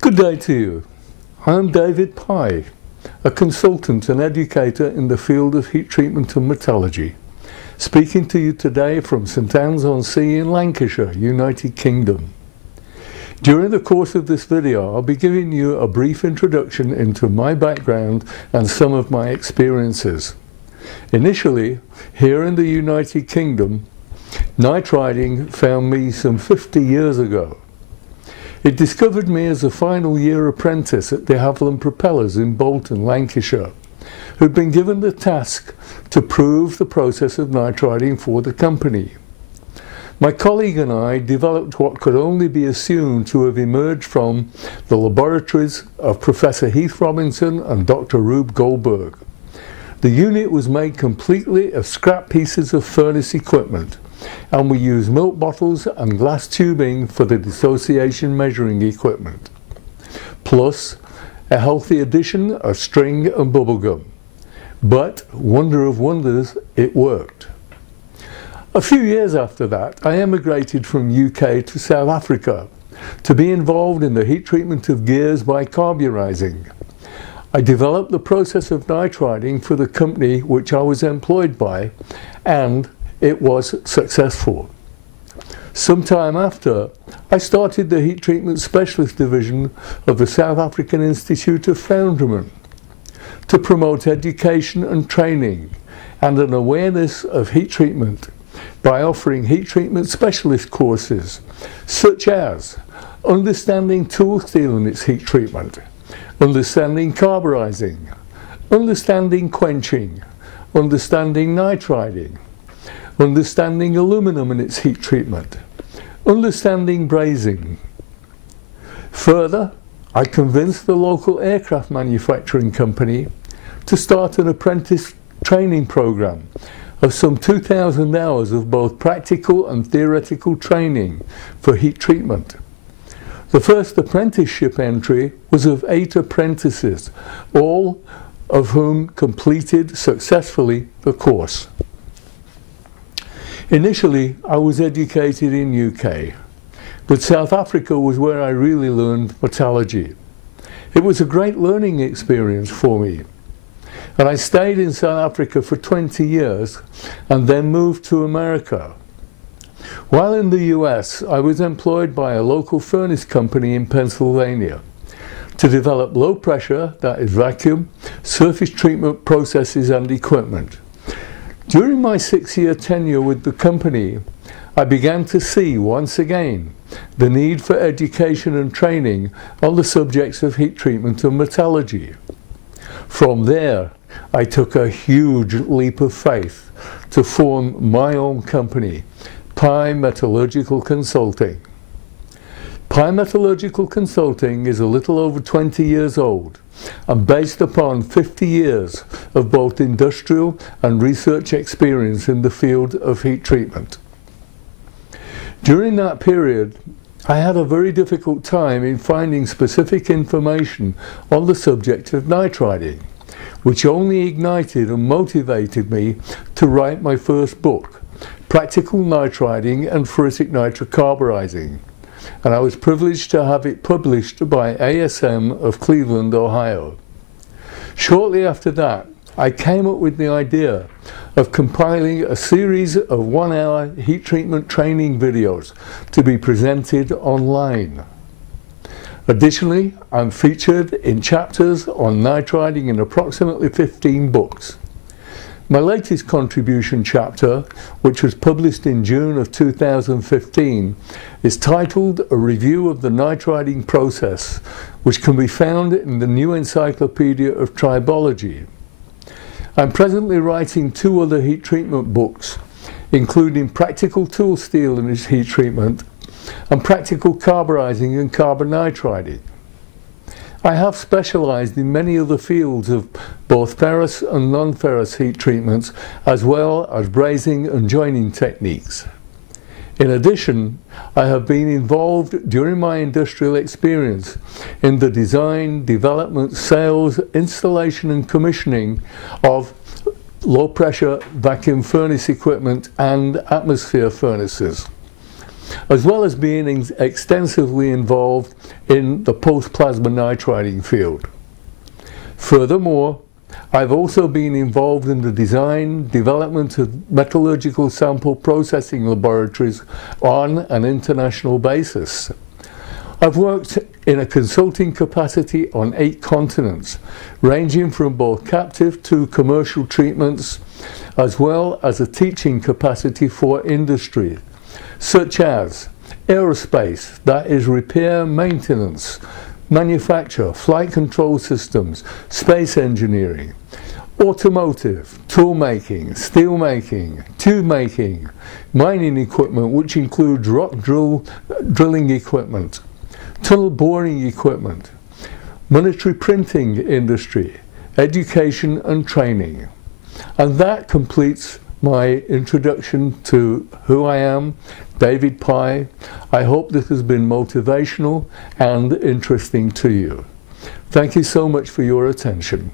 Good day to you. I'm David Pye, a consultant and educator in the field of heat treatment and metallurgy, speaking to you today from St Anne's-on-Sea in Lancashire, United Kingdom. During the course of this video, I'll be giving you a brief introduction into my background and some of my experiences. Initially, here in the United Kingdom, nitriding found me some 50 years ago. It discovered me as a final year apprentice at de Havilland Propellers in Bolton, Lancashire, who'd been given the task to prove the process of nitriding for the company. My colleague and I developed what could only be assumed to have emerged from the laboratories of Professor Heath Robinson and Dr. Rube Goldberg. The unit was made completely of scrap pieces of furnace equipment, and we used milk bottles and glass tubing for the dissociation measuring equipment, plus a healthy addition of string and bubblegum. But, wonder of wonders, it worked. A few years after that, I emigrated from UK to South Africa to be involved in the heat treatment of gears by carburizing. I developed the process of nitriding for the company which I was employed by, and it was successful. Sometime after, I started the Heat Treatment Specialist Division of the South African Institute of Foundrymen to promote education and training and an awareness of heat treatment by offering heat treatment specialist courses such as understanding tool steel and its heat treatment, understanding carburizing, understanding quenching, understanding nitriding, understanding aluminum and its heat treatment, understanding brazing. Further, I convinced the local aircraft manufacturing company to start an apprentice training program of some 2,000 hours of both practical and theoretical training for heat treatment. The first apprenticeship entry was of 8 apprentices, all of whom completed successfully the course. Initially, I was educated in UK, but South Africa was where I really learned metallurgy. It was a great learning experience for me, and I stayed in South Africa for 20 years and then moved to America. While in the US, I was employed by a local furnace company in Pennsylvania to develop low pressure, that is vacuum, surface treatment processes and equipment. During my 6-year tenure with the company, I began to see once again the need for education and training on the subjects of heat treatment and metallurgy. From there, I took a huge leap of faith to form my own company, Pye Metallurgical Consulting. Pye Metallurgical Consulting is a little over 20 years old and based upon 50 years of both industrial and research experience in the field of heat treatment. During that period, I had a very difficult time in finding specific information on the subject of nitriding, which only ignited and motivated me to write my first book, Practical Nitriding and Ferritic Nitrocarburizing, and I was privileged to have it published by ASM of Cleveland, Ohio. Shortly after that, I came up with the idea of compiling a series of 1-hour heat treatment training videos to be presented online. Additionally, I'm featured in chapters on nitriding in approximately 15 books. My latest contribution chapter, which was published in June of 2015, is titled A Review of the Nitriding Process, which can be found in the New Encyclopedia of Tribology. I'm presently writing 2 other heat treatment books, including Practical Tool Steel and its heat treatment, and Practical Carburizing and Carbonitriding. I have specialized in many other fields of both ferrous and non-ferrous heat treatments, as well as brazing and joining techniques. In addition, I have been involved during my industrial experience in the design, development, sales, installation and commissioning of low pressure vacuum furnace equipment and atmosphere furnaces. as well as being extensively involved in the post-plasma nitriding field. Furthermore, I've also been involved in the design, development of metallurgical sample processing laboratories on an international basis. I've worked in a consulting capacity on 8 continents, ranging from both captive to commercial treatments, as well as a teaching capacity for industry, such as aerospace, that is repair, maintenance, manufacture, flight control systems, space engineering, automotive, tool making, steel making, tube making, mining equipment, which includes rock drilling equipment, tunnel boring equipment, monetary printing industry, education and training. And that completes my introduction to who I am, David Pye. I hope this has been motivational and interesting to you. Thank you so much for your attention.